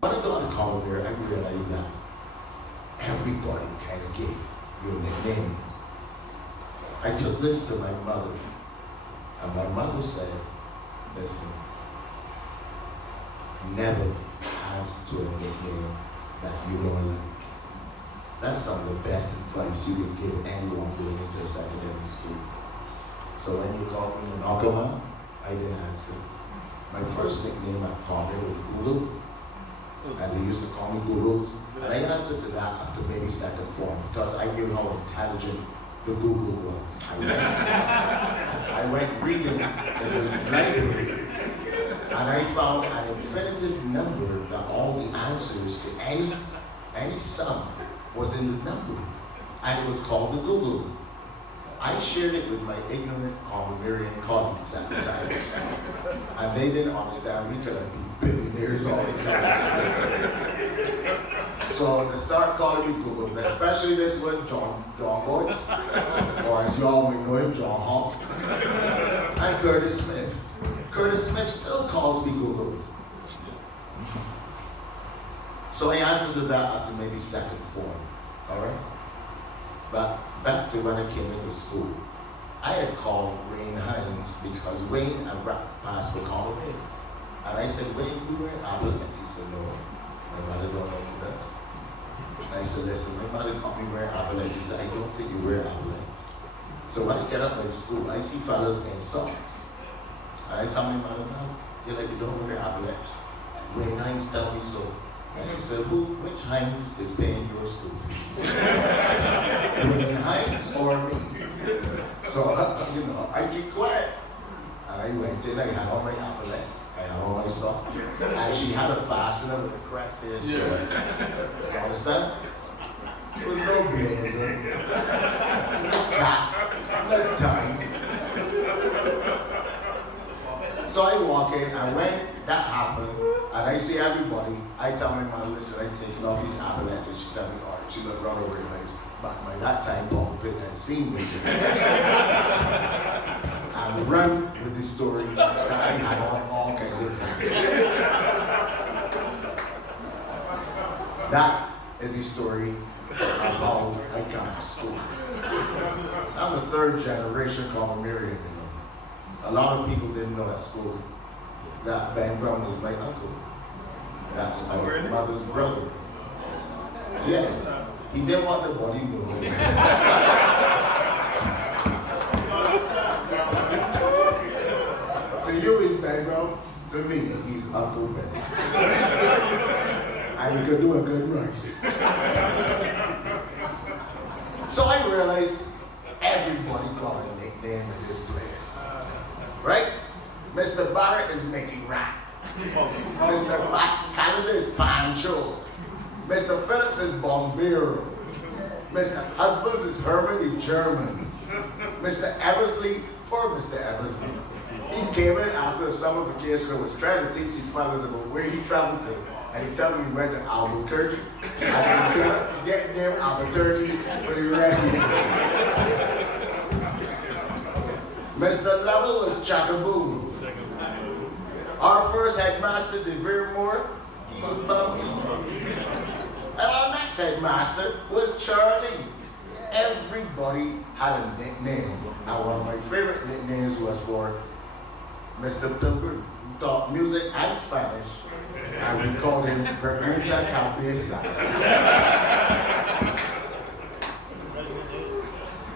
When I got to Combermere, I realized that everybody kind of gave you a nickname. I took this to my mother, and my mother said, listen, never ask to a nickname that you don't like. That's some of the best advice you can give anyone going into secondary school. So when you called me an Okama, I didn't answer. My first nickname at Combermere was Google, and they used to call me Googles. And I answered to that after maybe second form because I knew how intelligent the Google was. I went reading in the library, and I found an infinitive number that all the answers to any sum was in the number, and it was called the Google. I shared it with my ignorant Combermerean colleagues at the time, and they didn't understand we could have been billionaires all the time. So they start calling me Googles, especially this one, John Boyce, or as you all may know him, John Hawk, and Curtis Smith. Curtis Smith still calls me Googles. So I answered to that up to maybe second form, all right? But back to when I came into school, I had called Wayne Hinds because Wayne and Ralph passed for Combermere. And I said, Wayne, you wear Appleheads? He said, no, my mother don't know that. And I said, listen, my mother caught me wearing Appleheads. He said, I don't think you wear Appleheads. So when I get up in school, I see fellas in socks. And I tell my mother, no, you're like, you don't wear Appleheads. Wayne Hinds tell me so. And she said, which Hinds is paying your school fees? Wayne Hinds or me? So, I keep quiet. And I went in, I had on my Appleheads, I had on my socks. And she had a fastener with a crest here, so you understand? There was no blazer, no cap, no tie. So I walk in, and when that happened, and I see everybody, I tell my mother, listen, I'm taking off these Appleheads, and she tell me, all right, she looked around and realized, but by that time, Paul Pitt had seen me. And run with the story that I had on all kinds of things. That is the story of how I got to school. I'm a third generation Combermerean. A lot of people didn't know at school that Ben Brown is my uncle. That's my mother's brother. Yes, he didn't want nobody to know. To you, he's Ben Brown. To me, he's Uncle Ben. And he could do a good rice. So I realized everybody got a nickname in this place. Right? Mr. Barrett is Mickey Rat. Mr. Canada is Pancho. Mr. Phillips is Bombero. Mr. Husbands is Herman the German. Mr. Eversley, poor Mr. Eversley. He came in after a summer vacation and was trying to teach his fellas about where he traveled to. And he told me he went to Albuquerque. And he get named Albuquerque for the rest of the day. Mr. Lovell was Chacaboo. Our first headmaster, DeVere Moore, he was Bumpy. And our next headmaster was Charlie. Everybody had a nickname. And one of my favorite nicknames was for Mr. Pilgrim, who taught music and Spanish. And we called him Pregunta Cabeza.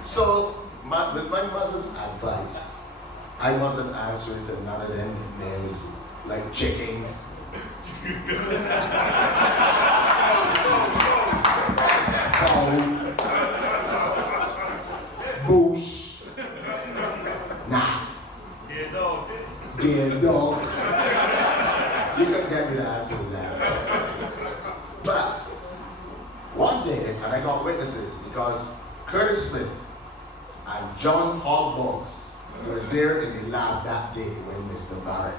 So, with my mother's advice, I wasn't answering to none of them nicknames like chicken, phone, bush, nah, dead dog. You couldn't get me the answer to that. But one day, and I got witnesses because Curtis Smith and John Hall Boyce were there in the lab that day when Mr. Barrett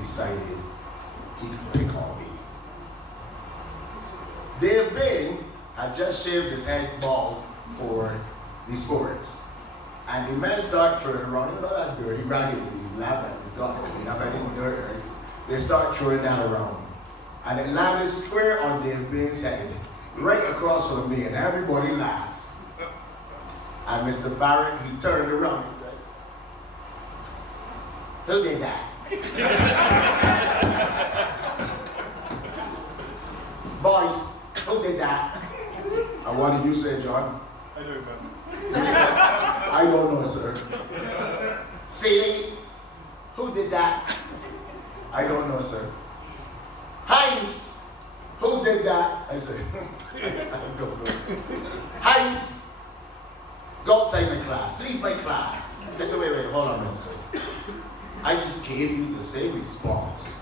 decided he could pick on me. Dave Bain had just shaved his head bald for the sports. And the men start throwing around, you know that dirty rag in the lab that he's got, he didn't have any dirt, right? They start throwing that around. And it landed square on Dave Bain's head, right across from me, and everybody laughed. And Mr. Barrett, he turned around and said, "Who did that?" "Boys, who did that?" "And what did you say, John?" I don't remember. You said, "I don't know, sir." "Silly, who did that?" "I don't know, sir." "Hinds, who did that?" I said, "I don't know, sir." "Hinds, go outside my class, leave my class." I said, wait, hold on a minute, sir. I just gave you the same response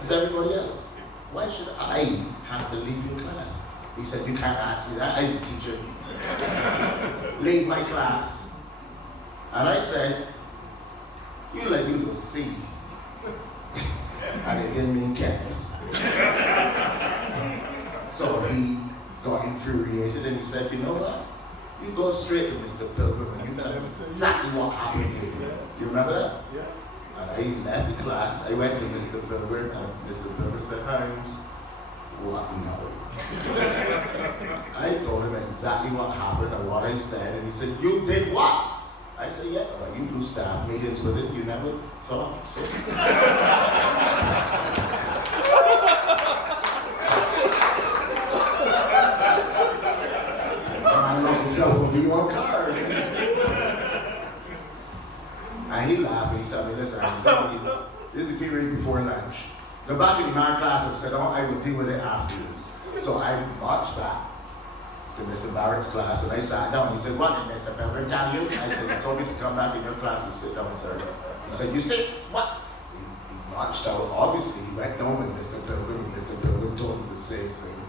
as everybody else. Why should I have to leave your class? He said, "You can't ask me that. I'm the teacher." "Leave my class." And I said, "You like use a C." And it didn't mean Kenneth. So he got infuriated and he said, "You know what? You go straight to Mr. Pilgrim and you tell him exactly what happened here." You remember that? Yeah. And I left the class. I went to Mr. Pilgrim and Mr. Pilgrim said, "Hinds, what no?" I told him exactly what happened and what I said, and he said, "You did what?" I said, "Yeah, but you do staff meetings with it. You never thought so." I love myself will be on card. And he laughed and he told me, "Listen, this is the period before lunch. Go back in my class and sit down. I will deal with it afterwards." So I marched back to Mr. Barrett's class and I sat down. He said, "What did Mr. Pilgrim tell you?" I said, "He told me to come back in your class and sit down, sir." He said, "You sit what?" He marched out. Obviously, he went down with Mr. Pilgrim and Mr. Pilgrim told him the same thing.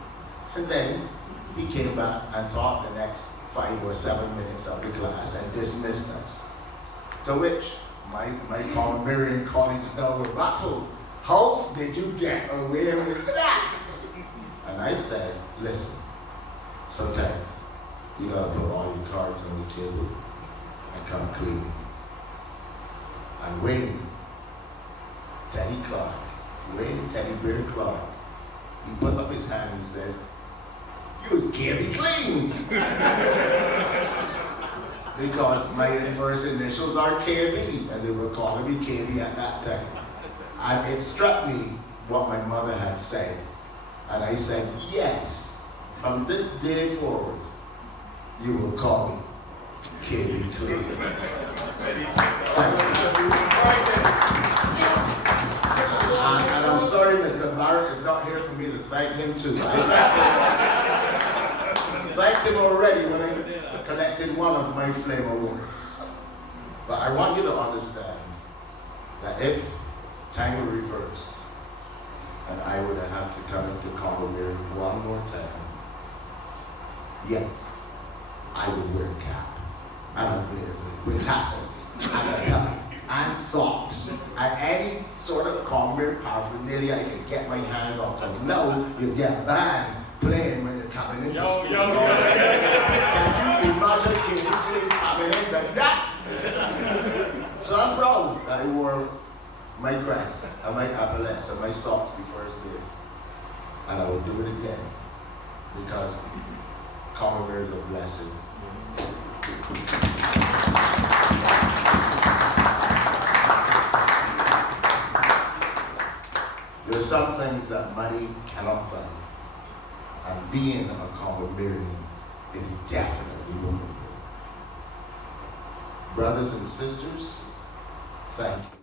And then he came back and taught the next 5 or 7 minutes of the class and dismissed us. To which my Combermere colleagues now were baffled. "How did you get away with that?" And I said, "Listen, sometimes you gotta put all your cards on the table and come clean." And Wayne Teddy Bear Clark, he put up his hand and says, "You can't be clean." Because my first initials are KB, and they were calling me KB at that time. And it struck me what my mother had said. And I said, "Yes, from this day forward, you will call me KB Kleen." And I'm sorry Mr. Barrett is not here for me to thank him too. I thanked him already when I collected one of my Flame Awards. But I want you to understand that if time were reversed and I would have to come into Combermere one more time, yes, I would wear a cap and a blazer with tassels and a tie and socks and any sort of Combermere paraphernalia I could get my hands on, because now you get a band playing when you're coming into school. Can you imagine Kleen coming into that? So I'm proud that I wore my crest and my epaulets and my socks the first day. And I will do it again because Combermere is a blessing. There are some things that money cannot buy. And being a Combermerean is definitely one of them. Brothers and sisters, thank you.